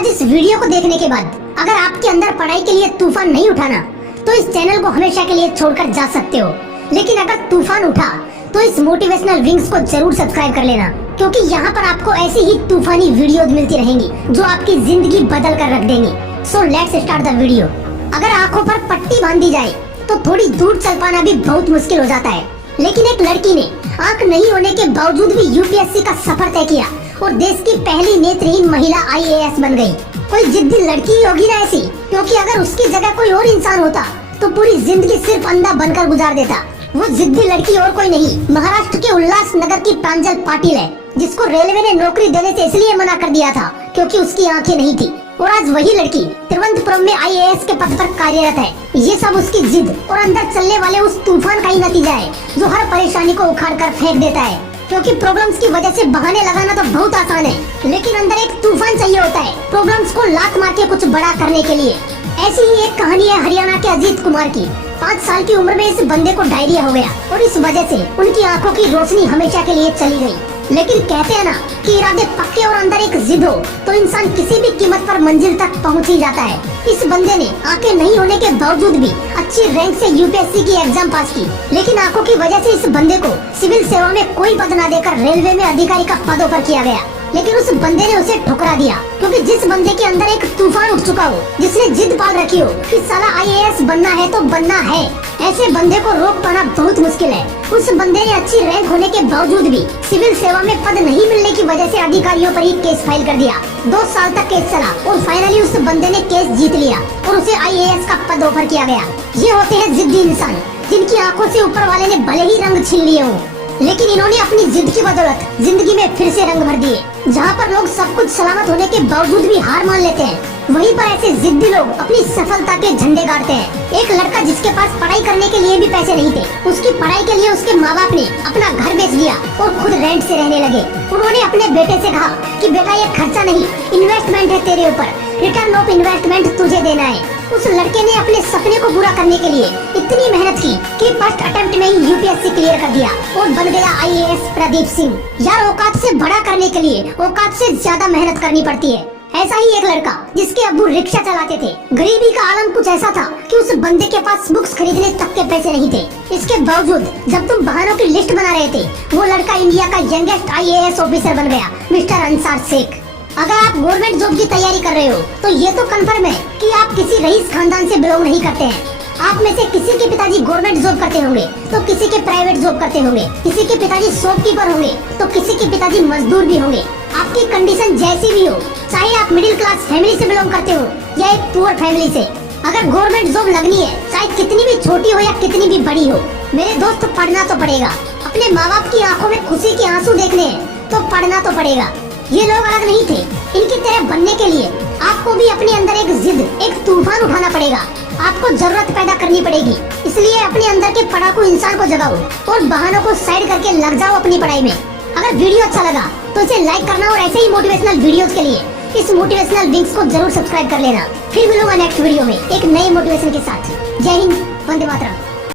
आज इस वीडियो को देखने के बाद अगर आपके अंदर पढ़ाई के लिए तूफान नहीं उठाना तो इस चैनल को हमेशा के लिए छोड़कर जा सकते हो। लेकिन अगर तूफान उठा तो इस मोटिवेशनल विंग्स को जरूर सब्सक्राइब कर लेना, क्योंकि यहाँ पर आपको ऐसी ही तूफानी वीडियोज मिलती रहेंगी जो आपकी जिंदगी बदल कर रख देंगी। So let's start the video. अगर आंखों पर पट्टी बांध दी जाए तो थोड़ी दूर चल पाना भी बहुत मुश्किल हो जाता है, लेकिन एक लड़की ने आंख नहीं होने के बावजूद भी यूपीएससी का सफर तय किया और देश की पहली नेत्रहीन महिला आईएएस बन गई। कोई जिद्दी लड़की ही होगी ना ऐसी, क्योंकि अगर उसकी जगह कोई और इंसान होता तो पूरी जिंदगी सिर्फ अंधा बनकर गुजार देता। वो जिद्दी लड़की और कोई नहीं, महाराष्ट्र के उल्लासनगर की प्रांजल पाटिल है, जिसको रेलवे ने नौकरी देने से इसलिए मना कर दिया था क्योंकि उसकी आंखें नहीं थी। और आज वही लड़की तिरुवनंतपुरम में आईएएस के पद पर कार्यरत है। ये सब उसकी जिद और अंदर चलने वाले उस तूफान का ही नतीजा है जो हर परेशानी को उखाड़ कर फेंक देता है। क्योंकि प्रॉब्लम्स की वजह से बहाने लगाना तो बहुत आसान है, लेकिन अंदर एक तूफान चाहिए होता है प्रॉब्लम्स को लात मार के कुछ बड़ा करने के लिए। ऐसी ही एक कहानी है हरियाणा के अजीत कुमार की। 5 साल की उम्र में इस बंदे को डायरिया हो गया और इस वजह से उनकी आंखों की रोशनी हमेशा के लिए चली गई। लेकिन कहते हैं ना कि इरादे पक्के और अंदर एक जिद हो तो इंसान किसी भी कीमत पर मंजिल तक पहुंच ही जाता है। इस बंदे ने आंखें नहीं होने के बावजूद भी अच्छी रैंक से यूपीएससी की एग्जाम पास की, लेकिन आंखों की वजह से इस बंदे को सिविल सेवा में कोई पद न देकर रेलवे में अधिकारी का पद ऑफर किया गया। लेकिन उस बंदे ने उसे ठुकरा दिया, क्योंकि जिस बंदे के अंदर एक तूफान उठ चुका हो, जिसने जिद पाल रखी हो कि साला आईएएस बनना है तो बनना है, ऐसे बंदे को रोक पाना बहुत मुश्किल है। उस बंदे ने अच्छी रैंक होने के बावजूद भी सिविल सेवा में पद नहीं मिलने की वजह से अधिकारियों पर ही केस फाइल कर दिया। 2 साल तक केस चला और फाइनली उस बंदे ने केस जीत लिया और उसे आईएएस का पद ऑफर किया गया। ये होते हैं जिद्दी इंसान, जिनकी आंखों से ऊपर वाले ने भले ही रंग छीन लिए हो, लेकिन इन्होंने अपनी जिद की बदौलत जिंदगी में फिर से रंग भर दिए। जहाँ पर लोग सब कुछ सलामत होने के बावजूद भी हार मान लेते हैं, वहीं पर ऐसे जिद्दी लोग अपनी सफलता के झंडे गाड़ते हैं। एक लड़का जिसके पास पढ़ाई करने के लिए भी पैसे नहीं थे, उसकी पढ़ाई के लिए उसके माँ बाप ने अपना घर बेच दिया और खुद रेंट से रहने लगे। उन्होंने अपने बेटे से कहा कि बेटा ये खर्चा नहीं, इन्वेस्टमेंट है तेरे ऊपर, रिटर्न ऑफ इन्वेस्टमेंट तुझे देना है। उस लड़के ने अपने सपने को पूरा करने के लिए इतनी मेहनत की कि फर्स्ट अटेम्प्ट में ही यूपीएससी क्लियर कर दिया और बन गया आईएएस प्रदीप सिंह। यार औकात से बड़ा करने के लिए औकात से ज्यादा मेहनत करनी पड़ती है। ऐसा ही एक लड़का जिसके अब्बू रिक्शा चलाते थे, गरीबी का आलम कुछ ऐसा था कि उस बंदे के पास बुक्स खरीदने तक के पैसे नहीं थे। इसके बावजूद जब तुम बहानों की लिस्ट बना रहे थे, वो लड़का इंडिया का यंगेस्ट आईएएस ऑफिसर बन गया, मिस्टर अंसार शेख। अगर आप गवर्नमेंट जॉब की तैयारी कर रहे हो तो ये तो कंफर्म है कि आप किसी रईस खानदान से बिलोंग नहीं करते हैं। आप में से किसी के पिताजी गवर्नमेंट जॉब करते होंगे तो किसी के प्राइवेट जॉब करते होंगे, किसी के पिताजी शॉपकीपर होंगे तो किसी के पिताजी मजदूर भी होंगे। आपकी कंडीशन जैसी भी हो, चाहे आप मिडिल क्लास फैमिली से बिलोंग करते हो या एक पुअर फैमिली से, अगर गवर्नमेंट जॉब लगनी है, चाहे कितनी भी छोटी हो या कितनी भी बड़ी हो, मेरे दोस्त पढ़ना तो पड़ेगा। अपने माँ बाप की आंखों में खुशी के आंसू देखने हैं तो पढ़ना तो पड़ेगा। ये लोग अलग नहीं थे, इनकी तरह बनने के लिए आपको भी अपने अंदर एक जिद, एक तूफान उठाना पड़ेगा। आपको जरूरत पैदा करनी पड़ेगी। इसलिए अपने अंदर के पढ़ाकू इंसान को जगाओ और बहानों को साइड करके लग जाओ अपनी पढ़ाई में। अगर वीडियो अच्छा लगा तो इसे लाइक करना और ऐसे ही मोटिवेशनल वीडियोस के लिए इस मोटिवेशनल विंग्स को जरूर सब्सक्राइब कर लेना। फिर मिलूंगा नेक्स्ट वीडियो में एक नई मोटिवेशन के साथ। जय हिंद, वंदे मातरम।